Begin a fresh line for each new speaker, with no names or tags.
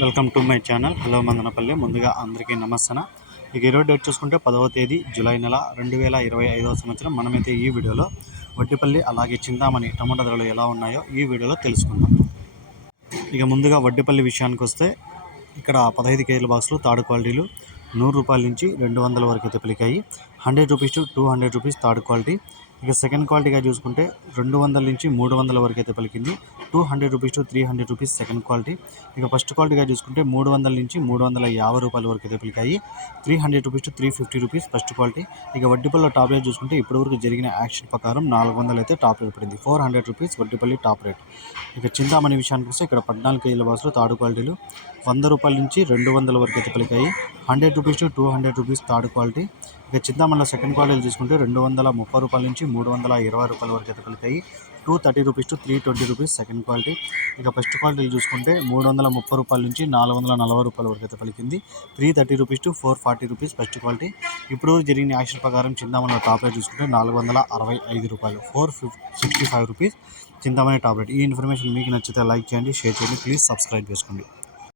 Welcome to my channel. Hello Mandanapalli. ముందుగా అందరికీ నమస్తన ఇక ఈరోజు డేట్ చూసుకుంటే పదవ తేదీ జూలై నెల రెండు వేల ఇరవై ఐదవ సంవత్సరం. మనమైతే ఈ వీడియోలో వడ్డిపల్లి అలాగే చింతామణి టమాటా ధరలు ఎలా ఉన్నాయో ఈ వీడియోలో తెలుసుకుందాం. ఇక ముందుగా వడ్డిపల్లి విషయానికి వస్తే ఇక్కడ పదహైదు కేజీల బాక్సులు థర్డ్ క్వాలిటీలు నూరు రూపాయల నుంచి రెండు వందల వరకు అయితే పిలికాయి. Hundred rupees to two hundred rupees third quality. ఇక సెకండ్ క్వాలిటీగా చూసుకుంటే రెండు వందల నుంచి మూడు వందల వరకు అయితే పలికింది. Two hundred rupees to three hundred rupees second quality ఇక ఫస్ట్ క్వాలిటీగా చూసుకుంటే మూడు వందల నుంచి మూడు వందల యాభై రూపాయల వరకు అయితే పలికాయి. Three hundred rupees to three fifty rupees first quality ఇక వడ్డీపల్లిలో టాప్ రేట్ చూసుకుంటే ఇప్పటివరకు జరిగిన యాక్షన్ ప్రకారం నాలుగు వందలు అయితే టాప్ రేట్ పడింది. Four hundred rupees Vaddipalli top rate ఇక చింతామణి విషయానికి వస్తే ఇక్కడ పద్నాలుగు కేజీల బాసులు థర్డ్ క్వాలిటీలు వంద రూపాయల నుంచి రెండు వందల వరకు అయితే పలికాయి. Hundred rupees to two hundred rupees third quality. ఇక చింతామణిలో సెకండ్ క్వాలిటీలు చూసుకుంటే రెండు వందల ముప్పై రూపాయల నుంచి మూడు వందల ఇరవై రూపాయల వరకు అయితే పలికాయి. Two thirty rupees to three twenty rupees second quality. ఇక ఫస్ట్ క్వాలిటీలు చూసుకుంటే మూడు వందల ముప్పై రూపాయల నుంచి నాలుగు వందల నలభై రూపాయల వరకు అయితే పలికింది. Three thirty rupees to four forty rupees first quality. ఇప్పుడు జరిగిన యాక్షన్ ప్రకారం చింతామణిలో టాప్ చూసుకుంటే నాలుగు వందల అరవై ఐదు రూపాయలు. Four fif sixty five rupees Chintamani top ఈ ఇన్ఫర్మేషన్ మీకు నచ్చితే లైక్ చేయండి షేర్ చేయండి ప్లీజ్ సబ్స్క్రైబ్ చేసుకోండి.